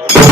you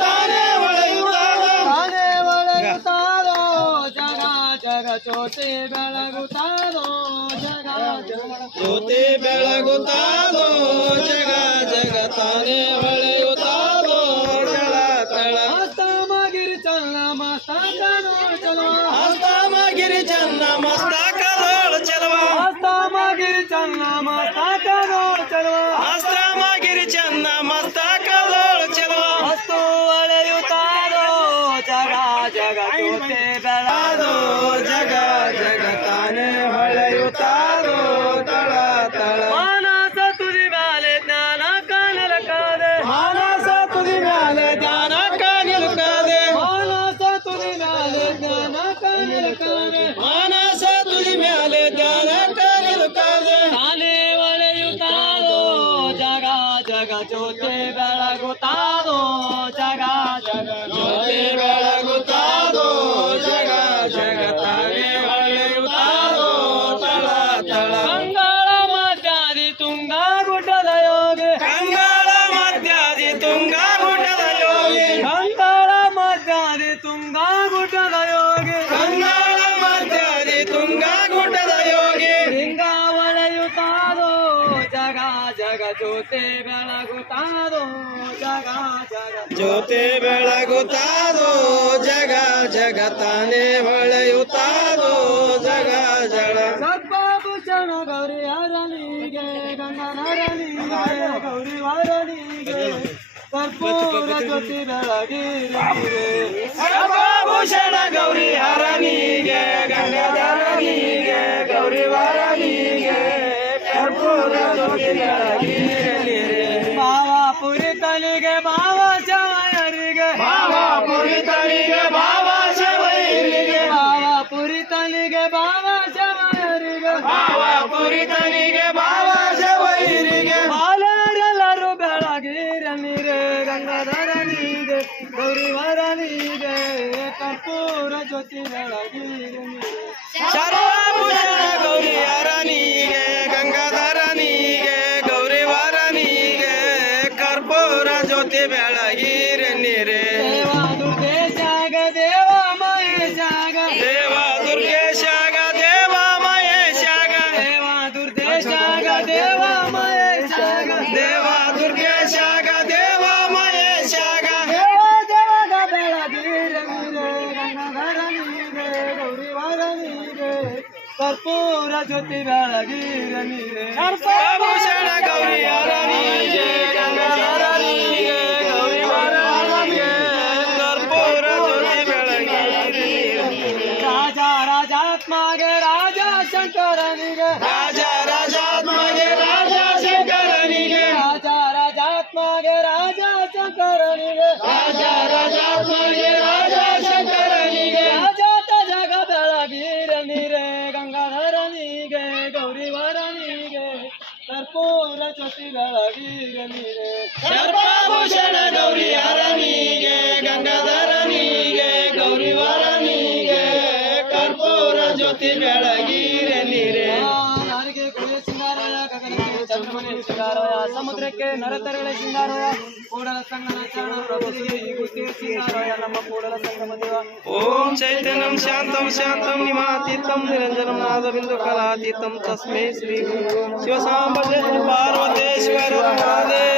ತಾನೇ ಹೊಳೆಯುತ್ತಾದೋ ಜಗ ಜಗ ಜ್ಯೋತಿ ಬೆಳಗುತ್ತಾದೋ ಜಗ ಜಗ ಜಗ ಜ್ಯೋತಿ ಬೆಳಗುತ್ತಾದೋ ಜಗ ಜಗ ಜ್ಯೋತಿ ಬೆಳಗುತ್ತಾದೋ ಜಗ ಜಗತ್ತಾನೆ ಹೊಳೆಯುತ್ತಾದೋ ಜಗ ಜಗ ಸರ್ವಭೂಷಣ ಗೌರಿ ಹರನಿಗೆ ಗಂಗನರನಿಗೆ ಗೌರಿ ವರನಿಗೆ ಕರ್ಪೂರ ಜ್ಯೋತಿ ಬೆಳಗಿರಿರೆ ಸರ್ವಭೂಷಣ ಗೌರಿ ಹರನಿಗೆ ಗಂಗಾಧರನಿಗೆ ಗೌರಿ ವರನಿಗೆ ಕರ್ಪೂರ ಜ್ಯೋತಿ ಬೆಳಗಿರಲಿರೆ. ಮಾವ ಪುರಿತನಿಗೆ ಮಾವ ಚವಯರಿಗೆ ಭಾವ ಪುರಿತನಿಗೆ ಭಾವ ಶವೈರಿಗೆ ಮಾವ ಪುರಿತನಿಗೆ ಮಾವ ಚವಯರಿಗೆ ಭಾವ ಪುರಿತನಿಗೆ ಭಾವ ಶವೈರಿಗೆ ಬಾಲರೆಲ್ಲರೂ ಬೆಳಗಿರನಿರೆ ಗಂಗಾಧರನಿಗೆ ಗೌರಿ ವರನಿಗೆ ಕರ್ಪೂರ ಜ್ಯೋತಿ ಬೆಳಗಿರನಿರೆ ಕರ್ಪೂರ ಜ್ಯೋತಿ ಬೆಳಗಿರನಿರೆ ಸರ್ವಭೂಷಣ ಗೌರಿ ಹರನಿಗೆ ಗಂಗಾಧರನಿಗೆ ಗೌರಿ ವರನಿಗೆ ಕರ್ಪೂರ ಜ್ಯೋತಿ ಬೆಳಗಿರನಿರೆ ರಾಜ ರಾಜಾತ್ಮಗೆ ರಾಜ ಶಂಕರನಿಗೆ ರಾಜ ರಾಜಾತ್ಮಗೆ ಶರ್ಪಾಭೂಷಣ ಗೌರಿ ಅರನಿಗೆ ಗಂಗಾಧರನಿಗೆ ಗೌರಿವರನಿಗೆ ಕರ್ಪೂರ ಜ್ಯೋತಿ ಬೆಳಗ್ಗೆ ಚಂದ್ರಮನೆ ಸಿಂಗಾರಯ ಸಮುದ್ರಕ್ಕೆ ನರತರಳೆ ಸಿಂಗಾರಯ ಕೂಡಲ ಸಂಗನ ಚರಣ ಪ್ರಭುವಿಗೆ ಈ ಗುತ್ತಿಗೆ ಸಿಂಗಾರಯ ನಮ್ಮ ಕೂಡಲ ಸಂಗಮ ದೇವ ಓಂ ಚೈತನ್ಯಂ ಶಾಂತಂ ಶಾಂತಂ ನಿಮಾತೀತಂ ನಿರಂಜನಂ ನಾದಬಿಂದು ಕಲಾತೀತಂ ತಸ್ಮೈ ಶ್ರೀ ಗುರು ಶಿವಸಾಂಬಜೆ ಪಾರ್ವತೇಶ್ವರ ಜೈ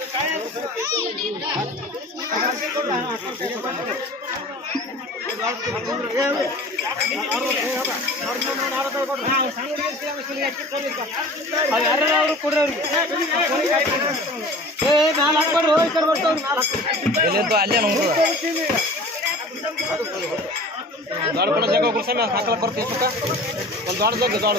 ಆ ಕಡೆ ಹೋಗ್ತಾ ಇದ್ರೆ ಹಾಕ್ತಿದ್ದೆ, ಅಲ್ಲ ಹಾಕ್ತಿದ್ದೆ, ಮುಡ್ತಾ ಇದೆ. ಆ, ಆ, ಅಲ್ಲೇ ಅವ್ರು ಹೊರಗೆ ಬಂದ್ಬಿಟ್ಟು ತುಂಬ್ಕೊತಾರೆ ಹಂಗೆ ಹಾಕಿ. ಅವ್ ಯಾರ್ಯಾರು ಅವ್ರು ಕೊಡ್ರಿ ಅವ್ರಿಗೆ. ಏ ಮ್ಯಾಲ ಹಾಕ್ಬಾರ್ದು ಈ ಕಡೆ ಬರ್ತಾವ್ರಿ ಮ್ಯಾಲ ಹಾಕ್ಬಾರ್ದು. ದೊಡ್ಡ ಜಾಗ ಕುರ್ಸ ಮೇಲೆ ಹಾಕಲಕ್ಕೆ ಬರ್ತೀವಿ ಸುತ್ತ ಒಂದು ದೊಡ್ಡ ಜಾಗ ದೊಡ್ಡ